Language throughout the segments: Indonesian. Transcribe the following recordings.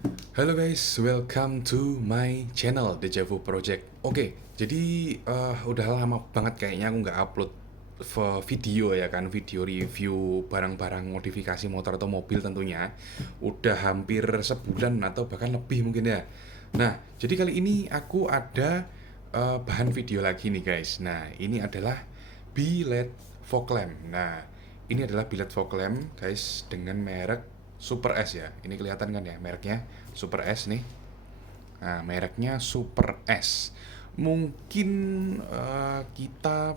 Halo guys, welcome to my channel Dejavu Project. Oke, jadi udah lama banget kayaknya aku nggak upload video ya kan, video review barang-barang modifikasi motor atau mobil tentunya. Udah hampir sebulan atau bahkan lebih mungkin ya. Nah, jadi kali ini aku ada bahan video lagi nih guys. Nah, ini adalah billet fog lamp. Nah, ini adalah billet fog lamp guys dengan merek Super S ya. Ini kelihatan kan ya mereknya Super S nih. Nah, mereknya Super S. Mungkin kita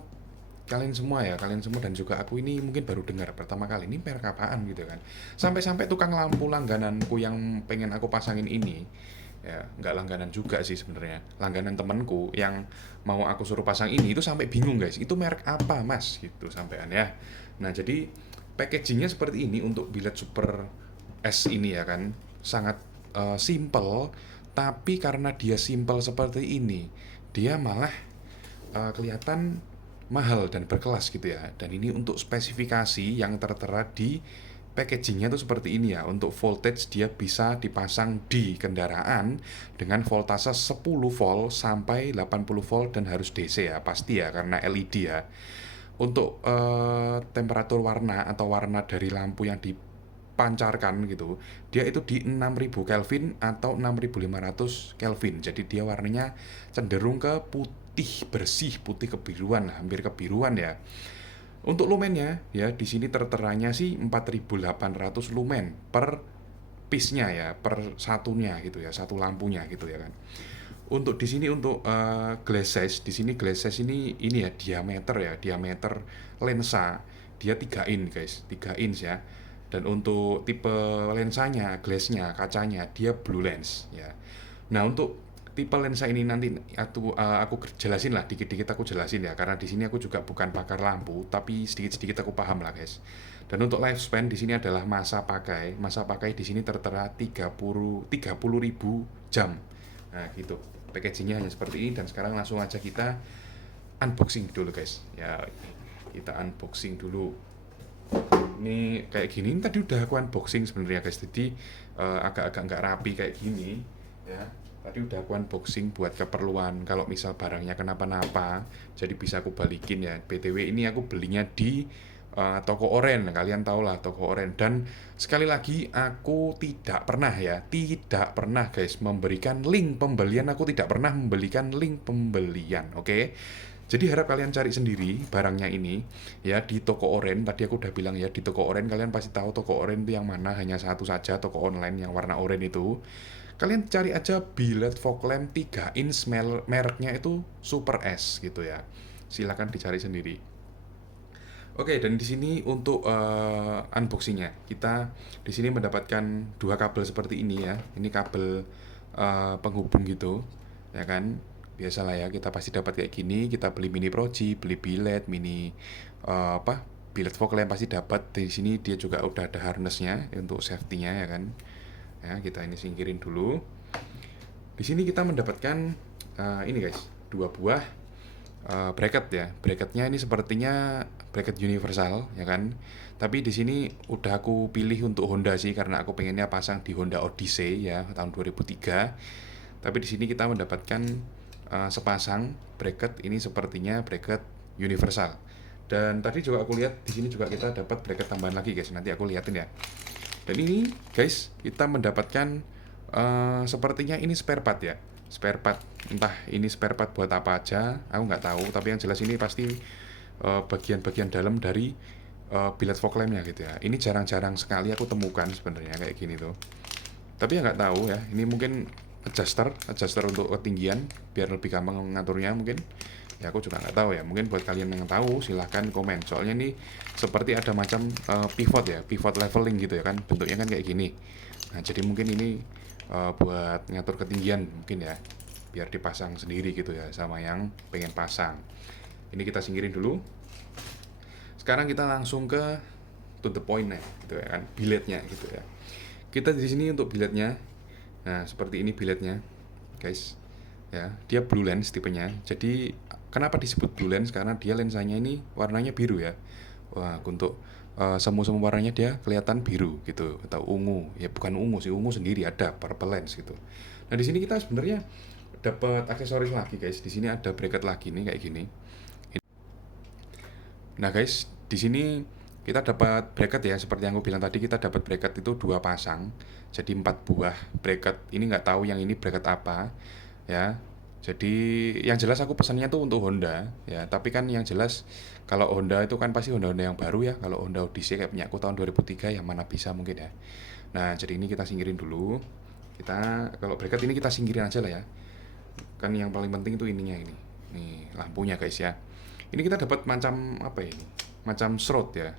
kalian semua ya, kalian semua dan juga aku ini mungkin baru dengar pertama kali ini merek apaan gitu kan. Sampai-sampai tukang lampu langgananku yang pengen aku pasangin ini ya nggak langganan juga sih sebenarnya, langganan temanku yang mau aku suruh pasang ini itu sampai bingung guys, itu merek apa mas gitu sampean ya. Nah jadi packagingnya seperti ini untuk billet Super S ini ya kan, sangat simple, tapi karena dia simple seperti ini dia malah kelihatan mahal dan berkelas gitu ya. Dan ini untuk spesifikasi yang tertera di packagingnya tuh seperti ini ya. Untuk voltage dia bisa dipasang di kendaraan dengan voltase 10 volt sampai 80 volt dan harus DC ya, pasti ya karena LED ya. Untuk temperatur warna atau warna dari lampu yang dipancarkan gitu, dia itu di 6000 Kelvin atau 6500 Kelvin. Jadi dia warnanya cenderung ke putih bersih, putih kebiruan, hampir kebiruan ya. Untuk lumennya ya di sini terteranya sih 4800 lumen per piece-nya ya, per satunya gitu ya, satu lampunya gitu ya kan. Untuk di sini untuk glass size, di sini glass size ini ya diameter lensa dia 3 in guys, 3 inch ya. Dan untuk tipe lensanya, glassnya, kacanya dia blue lens ya. Nah, untuk tipe lensa ini nanti aku jelasin lah, dikit-dikit aku jelasin ya, karena di sini aku juga bukan pakar lampu, tapi sedikit-sedikit aku paham lah guys. Dan untuk lifespan di sini adalah masa pakai di sini tertera 30 ribu jam. Nah gitu, packagingnya hanya seperti ini. Dan sekarang langsung aja kita unboxing dulu guys ya. Kita unboxing dulu. Ini kayak gini, ini tadi udah aku unboxing sebenarnya guys, jadi agak-agak nggak rapi kayak gini ya. Tadi udah aku unboxing buat keperluan kalau misal barangnya kenapa-napa, jadi bisa aku balikin ya. BTW ini aku belinya di toko oren, kalian tau lah toko oren. Dan sekali lagi aku tidak pernah guys memberikan link pembelian, aku tidak pernah memberikan link pembelian, oke? Jadi harap kalian cari sendiri barangnya ini ya di toko oren. Tadi aku udah bilang ya, di toko oren kalian pasti tahu toko oren itu yang mana, hanya satu saja toko online yang warna oren itu. Kalian cari aja billet fog lamp 3 inch, mereknya itu Super S gitu ya. Silakan dicari sendiri. Oke, dan di sini untuk unboxingnya, kita di sini mendapatkan dua kabel seperti ini ya. Ini kabel penghubung gitu, ya kan? Biasalah ya, kita pasti dapat kayak gini. Kita beli mini proji, beli billet, mini apa? Billet fog lamp pasti dapat. Di sini dia juga udah ada harnessnya untuk safety-nya ya kan. Ya, kita ini singkirin dulu. Di sini kita mendapatkan ini guys, dua buah bracket ya. Bracketnya ini sepertinya bracket universal ya kan. Tapi di sini udah aku pilih untuk Honda sih, karena aku pengennya pasang di Honda Odyssey ya tahun 2003. Tapi di sini kita mendapatkan sepasang bracket, ini sepertinya bracket universal. Dan tadi juga aku lihat di sini juga kita dapat bracket tambahan lagi guys. Nanti aku liatin ya. Dan ini guys, kita mendapatkan sepertinya ini spare part ya. Spare part, entah ini spare part buat apa aja, aku nggak tahu. Tapi yang jelas ini pasti bagian-bagian dalam dari billet fog lampnya gitu ya. Ini jarang-jarang sekali aku temukan sebenarnya kayak gini tuh. Tapi ya nggak tahu ya, ini mungkin adjuster untuk ketinggian biar lebih gampang mengaturnya mungkin. Ya aku juga nggak tahu ya, mungkin buat kalian yang tahu silahkan komen. Soalnya ini seperti ada macam pivot ya, pivot leveling gitu ya kan, bentuknya kan kayak gini. Nah jadi mungkin ini buat ngatur ketinggian mungkin ya, biar dipasang sendiri gitu ya sama yang pengen pasang. Ini kita singkirin dulu. Sekarang kita langsung ke to the point nih gitu ya kan, billetnya gitu ya. Kita di sini untuk billetnya. Nah seperti ini billetnya guys ya, dia blue lens tipenya. Jadi kenapa disebut blue lens, karena dia lensanya ini warnanya biru ya. Wah, untuk semu-semu warnanya dia kelihatan biru gitu atau ungu. Ya bukan ungu sih, ungu sendiri ada purple lens gitu. Nah, di sini kita sebenarnya dapat aksesoris lagi guys. Di sini ada bracket lagi nih kayak gini. Nah guys, di sini kita dapat bracket ya, seperti yang aku bilang tadi, kita dapat bracket itu 2 pasang, jadi 4 buah bracket. Ini nggak tahu yang ini bracket apa ya. Jadi yang jelas aku pesannya tuh untuk Honda ya, tapi kan yang jelas kalau Honda itu kan pasti Honda-Honda yang baru ya. Kalau Honda Odyssey kayak punya aku tahun 2003 yang mana bisa mungkin ya. Nah, jadi ini kita singkirin dulu. Kita kalau bracket ini kita singkirin aja lah ya. Kan yang paling penting itu ininya ini. Nih, lampunya guys ya. Ini kita dapat macam apa ya ini? Macam shroud ya.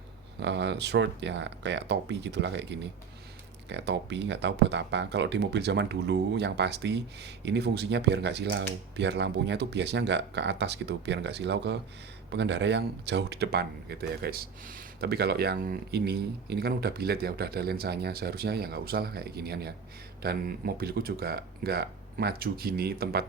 Shroud ya kayak topi gitulah kayak gini. Kayak topi, nggak tahu buat apa. Kalau di mobil zaman dulu yang pasti ini fungsinya biar nggak silau, biar lampunya itu biasanya nggak ke atas gitu, biar nggak silau ke pengendara yang jauh di depan gitu ya guys. Tapi kalau yang ini kan udah biled ya, udah ada lensanya, seharusnya ya nggak usah lah kayak ginian ya. Dan mobilku juga nggak maju gini tempat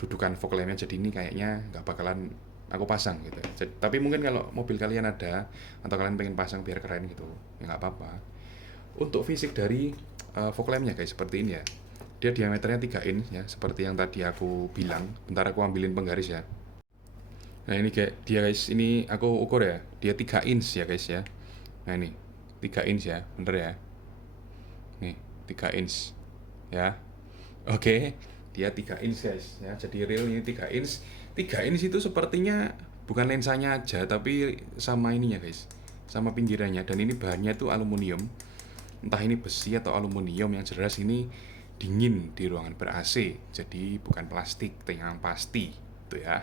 dudukan fog lampnya, jadi ini kayaknya nggak bakalan aku pasang gitu. Tapi mungkin kalau mobil kalian ada atau kalian pengen pasang biar keren gitu, ya nggak apa-apa. Untuk fisik dari fog lampnya guys seperti ini ya. Dia diameternya 3 inch ya, seperti yang tadi aku bilang. Bentar aku ambilin penggaris ya. Nah ini kayak dia guys, ini aku ukur ya. Dia 3 inch ya guys ya. Nah ini 3 inch ya, bener ya. Nih 3 inch ya. Oke, dia 3 inch guys ya. Jadi real ini 3 inch. 3 inch itu sepertinya bukan lensanya aja, tapi sama ininya guys. Sama pinggirannya, dan ini bahannya tuh aluminium. Entah ini besi atau aluminium, yang jelas ini dingin di ruangan ber-AC. Jadi bukan plastik, yang pasti itu ya.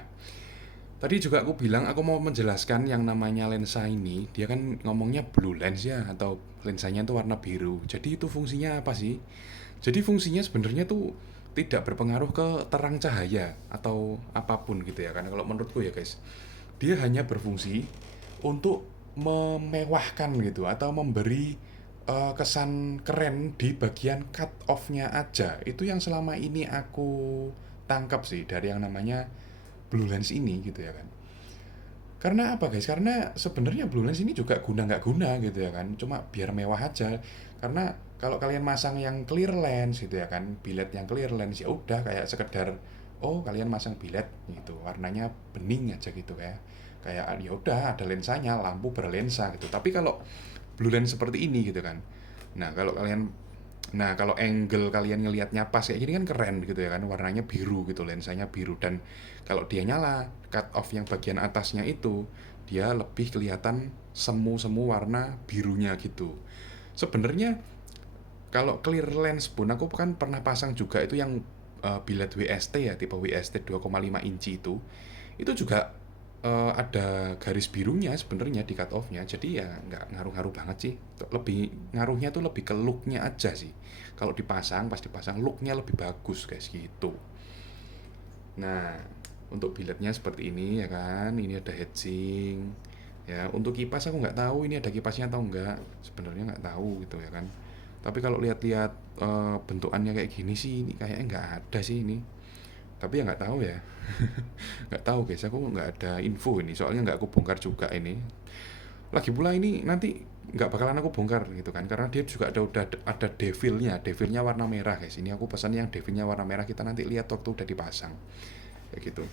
Tadi juga aku bilang aku mau menjelaskan yang namanya lensa ini, dia kan ngomongnya blue lens ya, atau lensanya itu warna biru. Jadi itu fungsinya apa sih? Jadi fungsinya sebenarnya tuh tidak berpengaruh ke terang cahaya atau apapun gitu ya. Karena kalau menurutku ya guys, dia hanya berfungsi untuk memewahkan gitu atau memberi kesan keren di bagian cut off-nya aja. Itu yang selama ini aku tangkap sih dari yang namanya blue lens ini gitu ya kan. Karena apa guys? Karena sebenarnya blue lens ini juga guna nggak guna gitu ya kan. Cuma biar mewah aja. Karena kalau kalian masang yang clear lens gitu ya kan, bilet yang clear lens ya udah kayak sekedar oh kalian masang bilet gitu, warnanya bening aja gitu kayak ya udah ada lensanya, lampu berlensa gitu. Tapi kalau blue lens seperti ini gitu kan. Nah, kalau angle kalian ngelihatnya pas kayak gini kan keren gitu ya kan, warnanya biru gitu, lensanya biru, dan kalau dia nyala, cut off yang bagian atasnya itu dia lebih kelihatan semu-semu warna birunya gitu. Sebenarnya kalau clear lens pun aku kan pernah pasang juga itu yang biled WST ya, tipe WST 2,5 inci itu juga ada garis birunya sebenarnya di cut off-nya. Jadi ya nggak ngaruh-ngaruh banget sih. Lebih ngaruhnya tuh lebih ke look-nya aja sih. Kalau dipasang, pas dipasang look-nya lebih bagus guys gitu. Nah, untuk biletnya seperti ini ya kan. Ini ada heatsink. Ya, untuk kipas aku nggak tahu ini ada kipasnya atau enggak. Sebenarnya nggak tahu gitu ya kan. Tapi kalau lihat-lihat bentukannya kayak gini sih, ini kayaknya nggak ada sih ini. Tapi ya nggak tahu ya. Nggak tahu guys, aku nggak ada info ini, soalnya nggak aku bongkar juga ini. Lagi pula ini nanti nggak bakalan aku bongkar gitu kan, karena dia juga udah ada devilnya warna merah guys. Ini aku pesan yang devilnya warna merah, kita nanti lihat waktu udah dipasang kayak gitu.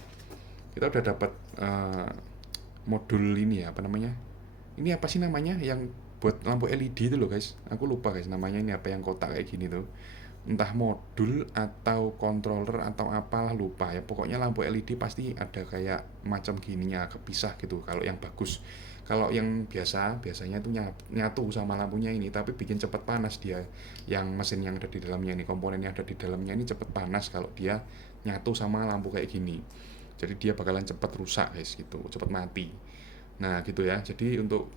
Kita udah dapat modul ini ya, apa namanya, ini apa sih namanya yang buat lampu LED itu loh guys, aku lupa guys namanya, ini apa yang kotak kayak gini tuh, entah modul atau controller atau apalah lupa ya. Pokoknya lampu LED pasti ada kayak macam gininya kepisah gitu kalau yang bagus. Kalau yang biasanya tuh nyatu sama lampunya ini, tapi bikin cepet panas dia. Yang mesin yang ada di dalamnya ini, komponen yang ada di dalamnya ini cepet panas kalau dia nyatu sama lampu kayak gini. Jadi dia bakalan cepet rusak guys gitu, cepet mati. Nah gitu ya. Jadi untuk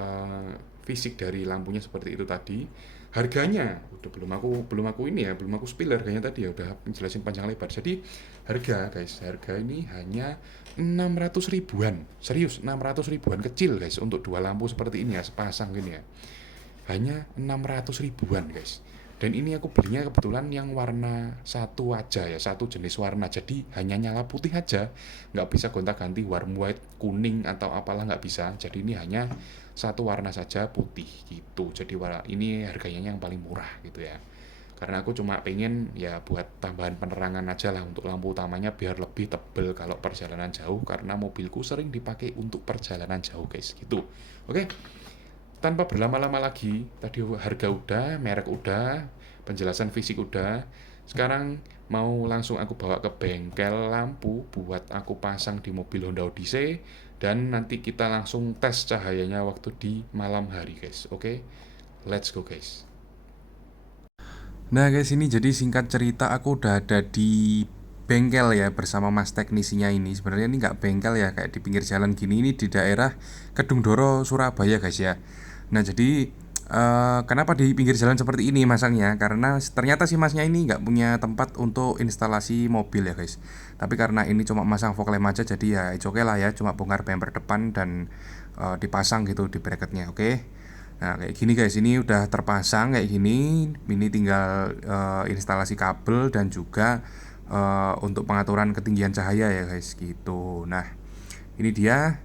uh, fisik dari lampunya seperti itu tadi. Harganya udah belum aku ini ya, belum aku spill harganya tadi ya, udah jelasin panjang lebar. Jadi harga ini hanya 600 ribuan. Serius, 600 ribuan, kecil guys untuk dua lampu seperti ini ya, sepasang gini ya. Hanya 600 ribuan guys. Dan ini aku belinya kebetulan yang warna satu aja ya, satu jenis warna. Jadi hanya nyala putih aja, nggak bisa gonta-ganti warm white, kuning atau apalah, nggak bisa. Jadi ini hanya satu warna saja putih gitu. Jadi ini harganya yang paling murah gitu ya. Karena aku cuma pengen ya buat tambahan penerangan aja lah untuk lampu utamanya biar lebih tebel kalau perjalanan jauh, karena mobilku sering dipakai untuk perjalanan jauh guys gitu. Oke, tanpa berlama-lama lagi, tadi harga udah, merek udah, penjelasan fisik udah. Sekarang mau langsung aku bawa ke bengkel lampu buat aku pasang di mobil Honda Odyssey, dan nanti kita langsung tes cahayanya waktu di malam hari guys. Oke, let's go guys. Nah guys, ini jadi singkat cerita aku udah ada di bengkel ya bersama mas teknisinya ini. Sebenarnya ini nggak bengkel ya, kayak di pinggir jalan gini, ini di daerah Kedungdoro, Surabaya guys ya. Nah jadi kenapa di pinggir jalan seperti ini masangnya? Karena ternyata si masnya ini nggak punya tempat untuk instalasi mobil ya guys. Tapi karena ini cuma masang fog lamp aja, jadi ya it's okay lah ya, cuma bongkar bumper depan dan dipasang gitu di bracketnya, oke? Nah kayak gini guys, ini udah terpasang kayak gini. Ini tinggal instalasi kabel dan juga untuk pengaturan ketinggian cahaya ya guys gitu. Nah ini dia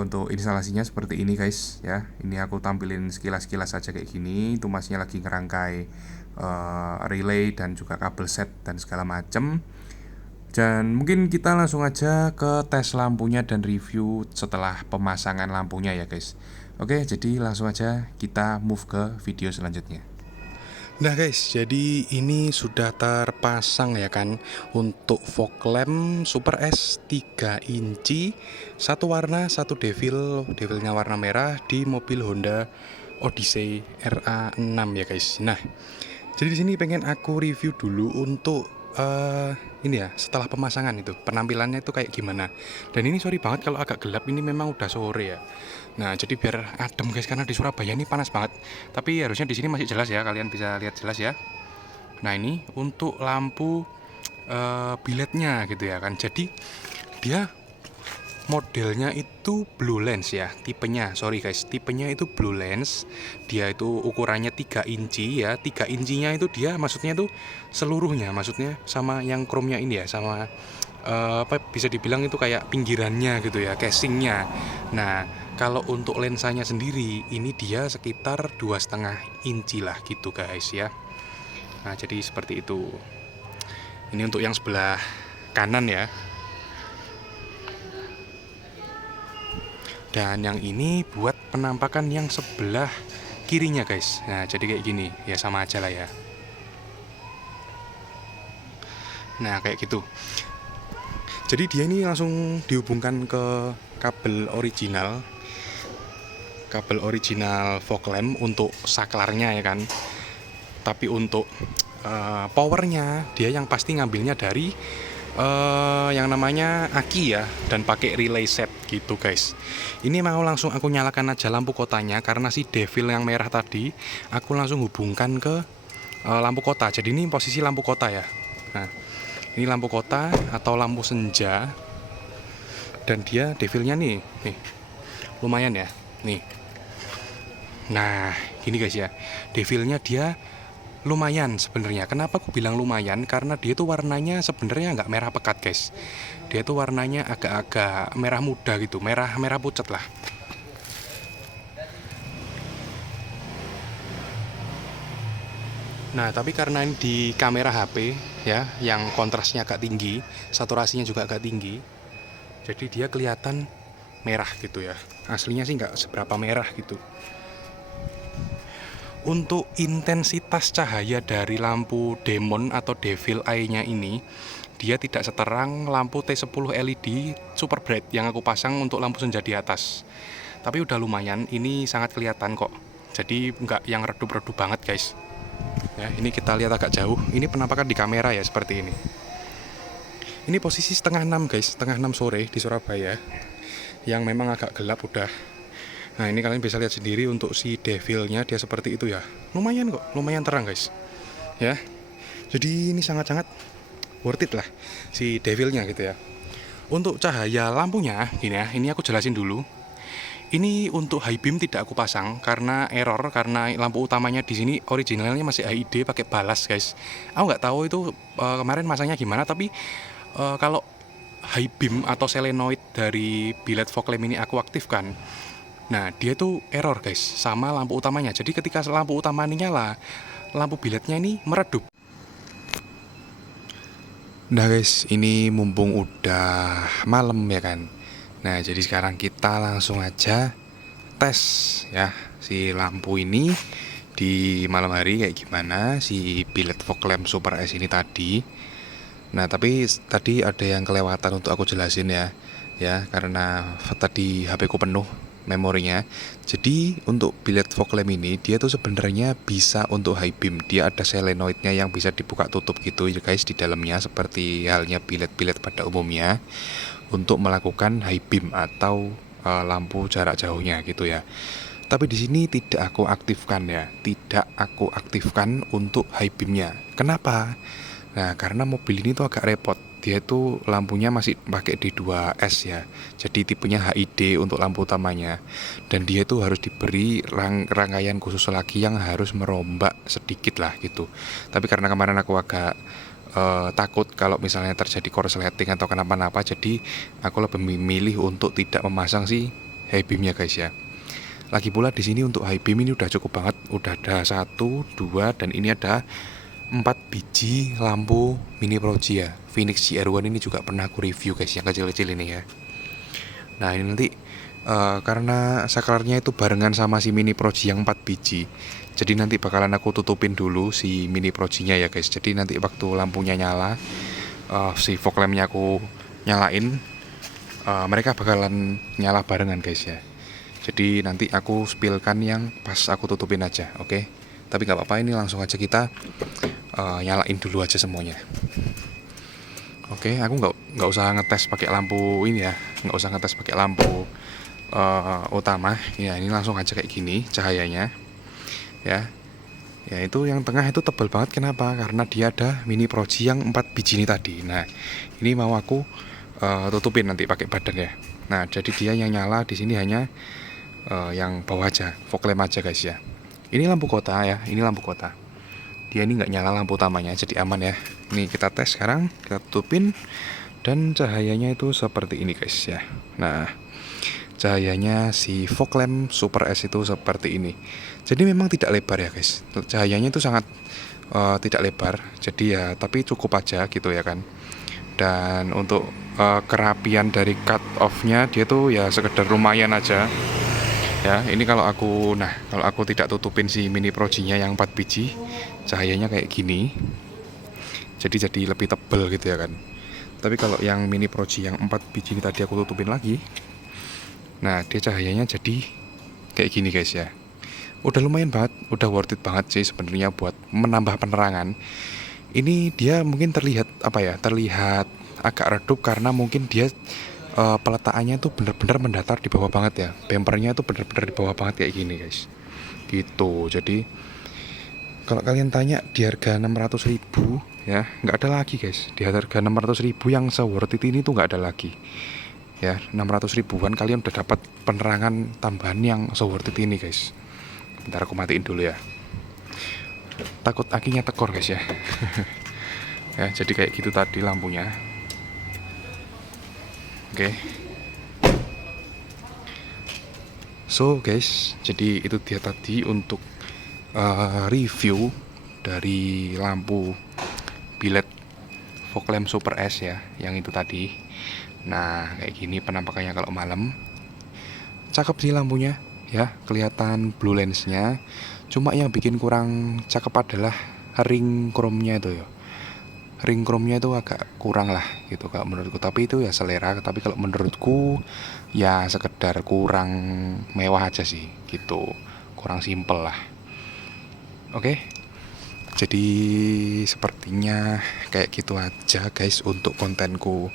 untuk instalasinya seperti ini guys ya. Ini aku tampilin sekilas-sekilas saja kayak gini. Itu masnya lagi ngerangkai relay dan juga kabel set dan segala macem. Dan mungkin kita langsung aja ke tes lampunya dan review setelah pemasangan lampunya ya guys. Oke, jadi langsung aja kita move ke video selanjutnya. Nah guys, jadi ini sudah terpasang ya kan untuk fog lamp Super S 3 inci, satu warna, satu devilnya warna merah di mobil Honda Odyssey RA6 ya guys. Nah, jadi di sini pengen aku review dulu untuk ini ya, setelah pemasangan itu penampilannya itu kayak gimana. Dan ini sorry banget kalau agak gelap, ini memang udah sore ya. Nah, jadi biar adem guys, karena di Surabaya ini panas banget. Tapi harusnya di sini masih jelas ya, kalian bisa lihat jelas ya. Nah, ini untuk lampu biletnya gitu ya kan. Jadi dia modelnya itu blue lens ya, tipenya itu blue lens. Dia itu ukurannya 3 inci ya. 3 incinya itu dia maksudnya itu seluruhnya, maksudnya sama yang chrome-nya ini ya, sama apa bisa dibilang itu kayak pinggirannya gitu ya, casingnya. Nah, kalau untuk lensanya sendiri ini dia sekitar 2,5 inci lah gitu guys ya. Nah, jadi seperti itu. Ini untuk yang sebelah kanan ya. Dan yang ini buat penampakan yang sebelah kirinya guys. Nah jadi kayak gini ya, sama aja lah ya. Nah kayak gitu. Jadi dia ini langsung dihubungkan ke kabel original fog lamp untuk saklarnya ya kan. Tapi untuk powernya dia yang pasti ngambilnya dari yang namanya aki ya, dan pakai relay set gitu guys. Ini mau langsung aku nyalakan aja lampu kotanya, karena si devil yang merah tadi aku langsung hubungkan ke lampu kota. Jadi ini posisi lampu kota ya. Nah ini lampu kota atau lampu senja, dan dia devilnya nih lumayan ya nih. Nah gini guys ya, devilnya dia lumayan sebenarnya. Kenapa aku bilang lumayan? Karena dia tuh warnanya sebenarnya nggak merah pekat guys. Dia tuh warnanya agak-agak merah muda gitu, merah pucat lah. Nah tapi karena ini di kamera HP ya, yang kontrasnya agak tinggi, saturasinya juga agak tinggi, jadi dia kelihatan merah gitu ya. Aslinya sih nggak seberapa merah gitu. Untuk intensitas cahaya dari lampu demon atau devil eye-nya ini, dia tidak seterang lampu T10 LED super bright yang aku pasang untuk lampu senja di atas. Tapi udah lumayan, ini sangat kelihatan kok. Jadi nggak yang redup-redup banget guys. Ya, ini kita lihat agak jauh. Ini penampakan di kamera ya seperti ini. Ini posisi setengah 6 guys, setengah 6 sore di Surabaya. Yang memang agak gelap udah. Nah ini kalian bisa lihat sendiri untuk si devilnya, dia seperti itu ya. Lumayan kok, lumayan terang guys. Ya, jadi ini sangat-sangat worth it lah si devilnya gitu ya. Untuk cahaya lampunya gini ya, ini aku jelasin dulu. Ini untuk high beam tidak aku pasang karena error, karena lampu utamanya di sini originalnya masih HID pakai balas guys. Aku nggak tahu itu kemarin masangnya gimana, tapi kalau high beam atau solenoid dari bilet fog lamp ini aku aktifkan, Nah, dia tuh error guys sama lampu utamanya. Jadi ketika lampu utamanya nyala, lampu biletnya ini meredup. Nah guys, ini mumpung udah malam ya kan. Nah, jadi sekarang kita langsung aja tes ya si lampu ini di malam hari kayak gimana, si bilet fog lamp Super S ini tadi. Nah, tapi tadi ada yang kelewatan untuk aku jelasin ya. Ya, karena tadi HP ku penuh memorinya. Jadi, untuk bilet fog lamp ini dia tuh sebenarnya bisa untuk high beam. Dia ada solenoidnya yang bisa dibuka tutup gitu ya guys di dalamnya, seperti halnya bilet-bilet pada umumnya untuk melakukan high beam atau lampu jarak jauhnya gitu ya. Tapi di sini tidak aku aktifkan ya, tidak aku aktifkan untuk high beamnya. Kenapa? Nah, karena mobil ini tuh agak repot. Dia tuh lampunya masih pakai D2S ya. Jadi tipenya HID untuk lampu utamanya. Dan dia tuh harus diberi rangkaian khusus lagi yang harus merombak sedikit lah gitu. Tapi karena kemarin aku agak takut kalau misalnya terjadi korsleting atau kenapa-napa, jadi aku lebih memilih untuk tidak memasang si high beamnya guys ya. Lagi pula di sini untuk high beam ini udah cukup banget. Udah ada 1, 2, dan ini ada 4 biji lampu mini Proji ya. Phoenix GR1 ini juga pernah aku review guys, yang kecil-kecil ini ya. Nah, ini nanti karena saklarnya itu barengan sama si mini Proji yang 4 biji. Jadi nanti bakalan aku tutupin dulu si mini Projinya ya guys. Jadi nanti waktu lampunya nyala, si fog lampnya aku nyalain, mereka bakalan nyala barengan guys ya. Jadi nanti aku spillkan yang pas aku tutupin aja, oke? Tapi nggak apa-apa, ini langsung aja kita nyalain dulu aja semuanya. Oke, aku nggak usah ngetes pakai lampu ini ya, nggak usah ngetes pakai lampu utama. Ya, ini langsung aja kayak gini cahayanya, ya. Ya, itu yang tengah itu tebal banget. Kenapa? Karena dia ada mini Proji yang 4 biji ini tadi. Nah, ini mau aku tutupin nanti pakai badan ya. Nah, jadi dia yang nyala di sini hanya yang bawah aja, fog lamp aja guys ya. Ini lampu kota ya, ini lampu kota. Dia ini nggak nyala lampu utamanya, jadi aman ya. Ini kita tes sekarang, kita tutupin, dan cahayanya itu seperti ini guys ya. Nah, cahayanya si fog lamp Super S itu seperti ini. Jadi memang tidak lebar ya guys. Cahayanya itu sangat tidak lebar. Jadi ya, tapi cukup aja gitu ya kan. Dan untuk kerapian dari cut off-nya dia tuh ya sekedar lumayan aja. Ya, ini kalau aku tidak tutupin si mini Projinya yang 4 biji, cahayanya kayak gini. Jadi lebih tebel gitu ya kan. Tapi kalau yang mini Proji yang 4 biji ini tadi aku tutupin lagi. Nah, dia cahayanya jadi kayak gini guys ya. Udah lumayan banget, udah worth it banget sih sebenarnya buat menambah penerangan. Ini dia mungkin terlihat terlihat agak redup karena mungkin dia peletakannya tuh bener-bener mendatar di bawah banget ya. Bempernya tuh bener-bener di bawah banget kayak gini guys. Gitu. Jadi kalau kalian tanya di harga 600.000 ya, nggak ada lagi guys. Di harga 600.000 yang se-worth it ini tuh nggak ada lagi. Ya, 600 ribuan kalian udah dapat penerangan tambahan yang se-worth it ini guys. Bentar aku matiin dulu ya. Takut akinya tekor guys ya. Ya, jadi kayak gitu tadi lampunya. Oke. So guys, jadi itu dia tadi untuk review dari lampu bilet fog lamp Super S ya, yang itu tadi. Nah, kayak gini penampakannya kalau malam. Cakep sih lampunya ya, kelihatan blue lensnya. Cuma yang bikin kurang cakep adalah ring chrome-nya itu ya. Ring chrome-nya itu agak kurang lah gitu kalau menurutku, tapi itu ya selera. Tapi kalau menurutku ya sekedar kurang mewah aja sih gitu, kurang simple lah. Oke, jadi sepertinya kayak gitu aja guys untuk kontenku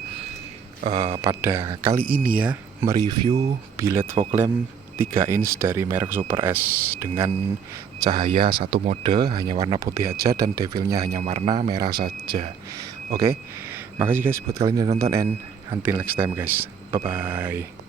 pada kali ini ya, mereview bilet fog lamp 3 inch dari merek Super S dengan cahaya satu mode, hanya warna putih aja, dan devilnya hanya warna merah saja. Oke, makasih guys buat kalian yang nonton, and until next time guys, bye bye.